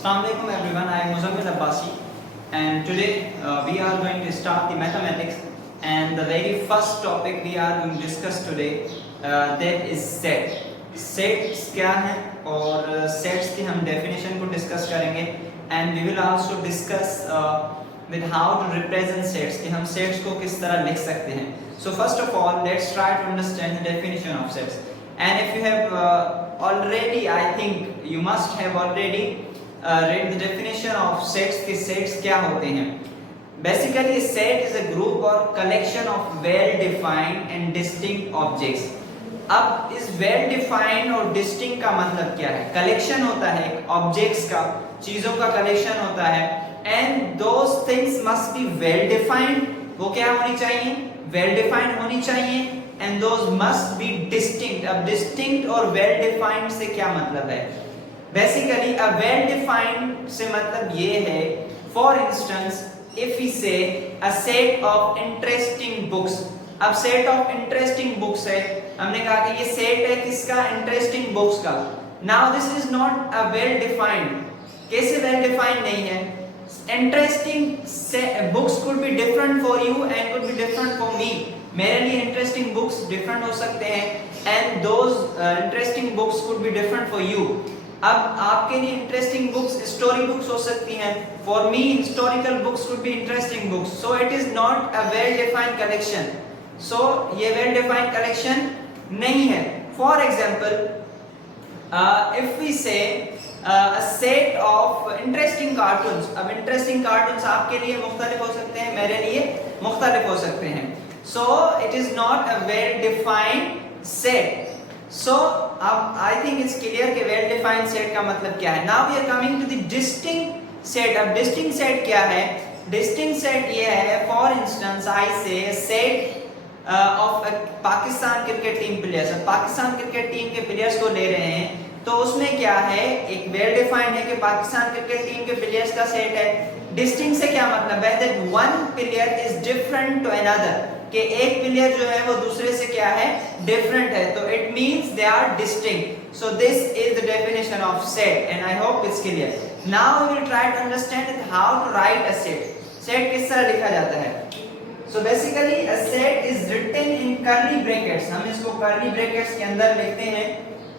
Assalamualaikum everyone, I am Muzammil Abbasi and today we are going to start the mathematics, and the very first topic we are going to discuss today that is set. Sets क्या हैं और sets की हम definition को discuss करेंगे, and we will also discuss with how to represent sets कि हम sets को किस तरह लिख सकते हैं. So first of all let's try to understand the definition of sets, and if you have already, I think you must have already read the definition of sets कि sets क्या होते हैं. Basically a set is a group or collection of well defined and distinct objects. अब इस well defined और distinct का मतलब क्या है? Collection होता है objects का, चीजों का collection होता है, and those things must be well defined. वो क्या होनी चाहिए? Well defined होनी चाहिए, and those must be distinct. अब distinct और well defined से क्या मतलब है? Basically a well defined से मतलब ये है, for instance if we say a set of interesting books. अब set of interesting books है, हमने कहा कि ये set है किसका? interesting books का. Now this is not a well defined. कैसे well defined नहीं है? Interesting books could be different for you and could be different for me. मेरे लिए interesting books different हो सकते हैं, and those interesting books could be different for you. अब आपके लिए इंटरेस्टिंग बुक्स स्टोरी बुक्स हो सकती हैं, for me historical books could be interesting books. So it is not a well defined collection. So ये वेल डिफाइंड कलेक्शन नहीं है. For example if we से a set of interesting cartoons. अब interesting cartoons आपके लिए मुख्तलिफ हो सकते हैं, मेरे लिए मुख्तलिफ हो सकते हैं. सो it is not a well defined set. So I think it's clear कि well defined set का मतलब क्या है. Now we are coming to the distinct set. अब distinct set क्या है? Distinct set ये है, for instance I say a set of a Pakistan cricket team players. Pakistan cricket team के प्लेयर्स को ले रहे हैं, तो उसमें क्या है? एक well defined है कि पाकिस्तान क्रिकेट टीम के प्लेयर्स का सेट है. Distinct से क्या मतलब है? That one player is different to another. कि एक प्लेयर जो है वो दूसरे से क्या है? डिफरेंट है. तो it means they are distinct. So this is the definition of set, and I hope it's clear. Now we will try to understand how to write a set. Set किस तरह लिखा जाता है? So basically a set is written in curly brackets. हम इसको curly brackets के अंदर लिखते हैं.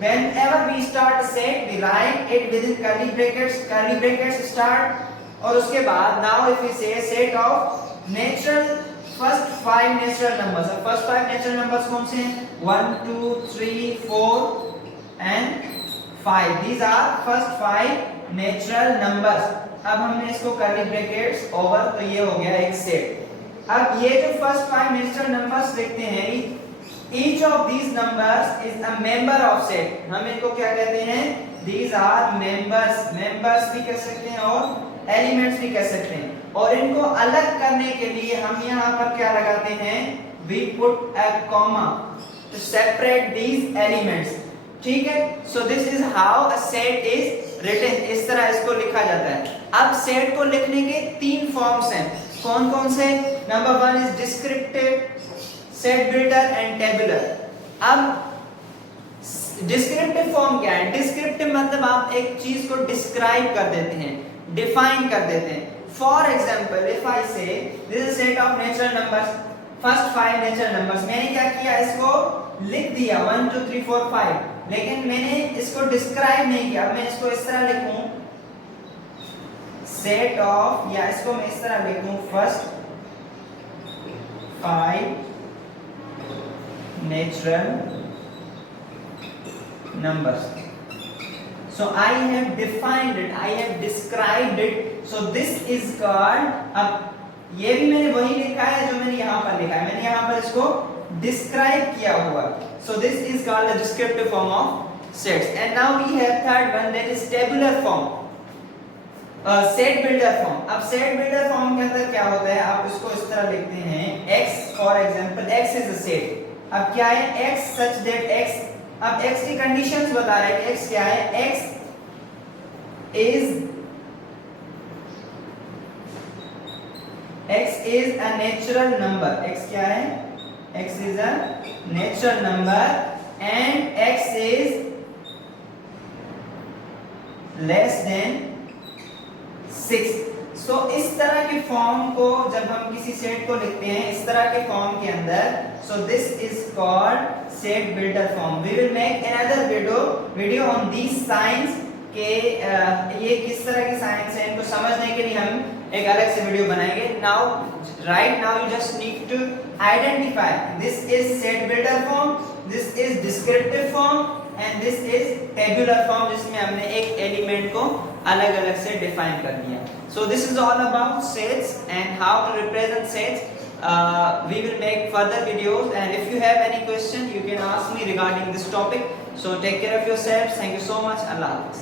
whenever we start a set we write it within curly brackets start, और उसके बाद now if we say set of natural first 5 natural numbers. अब फर्स्ट 5 नेचुरल नंबर्स कौन से हैं? 1 2 3 4 and 5. These are first 5 natural numbers. अब हमने इसको कर्ली ब्रैकेट्स ओवर, तो ये हो गया एक सेट. अब ये जो फर्स्ट 5 नेचुरल नंबर्स लिखते हैं, each of these numbers is a member of set. हम इनको क्या कहते हैं? दीज आर मेंबर्स भी कह सकते हैं और एलिमेंट्स भी कह सकते हैं. और इनको अलग करने के लिए हम यहाँ पर क्या लगाते हैं? We put a comma to separate these elements. ठीक है? So this is how a set is written. इस तरह इसको लिखा जाता है. अब सेट को लिखने के 3 फॉर्म्स हैं. कौन कौन से? Number 1 is descriptive, set builder and tabular. अब डिस्क्रिप्टिव फॉर्म क्या है? डिस्क्रिप्टिव मतलब आप एक चीज को डिस्क्राइब कर देते हैं, डिफाइन कर देते हैं. For example, if I say this is a set of natural numbers, first 5 natural numbers, मैंने क्या किया? इसको लिख दिया 1 2 3 4 5, लेकिन मैंने इसको डिस्क्राइब नहीं किया. अब मैं इसको इस तरह लिखूं set of, या इसको मैं इस तरह लिखूं first 5 natural numbers. So I have defined it, I have described it. So this is called. अब ये भी मैंने वही लिखा है जो मैंने यहाँ पर लिखा है. मैंने यहाँ पर इसको डिस्क्राइब किया हुआ. So this is called the descriptive form of sets. And now we have third one, that is tabular form, set builder form. अब set builder form के अंदर क्या होता है? आप इसको इस तरह लिखते हैं x, for example x is a set. अब क्या है? x such that x. अब x की कंडीशंस बता रहे हैं कि x क्या है? x is a natural number. x क्या है? x is a natural number and x is less than form को जब हम किसी सेट को लिखते हैं इस तरह के फॉर्म के अंदर, so this is called set builder form. We will make another video on these science के ये किस तरह की साइंस है, इनको समझने के लिए हम एक अलग से वीडियो बनाएंगे. Now right now you just need to identify this is set builder form, this is descriptive form and this is tabular form, जिसमें हमने एक एलिमेंट को अलग अलग से डिफाइन कर दिया. So this is all about sets and how to represent sets. We will make further videos, and if you have any question you can ask me regarding this topic. So take care of yourselves. Thank you so much. Allah Hafiz.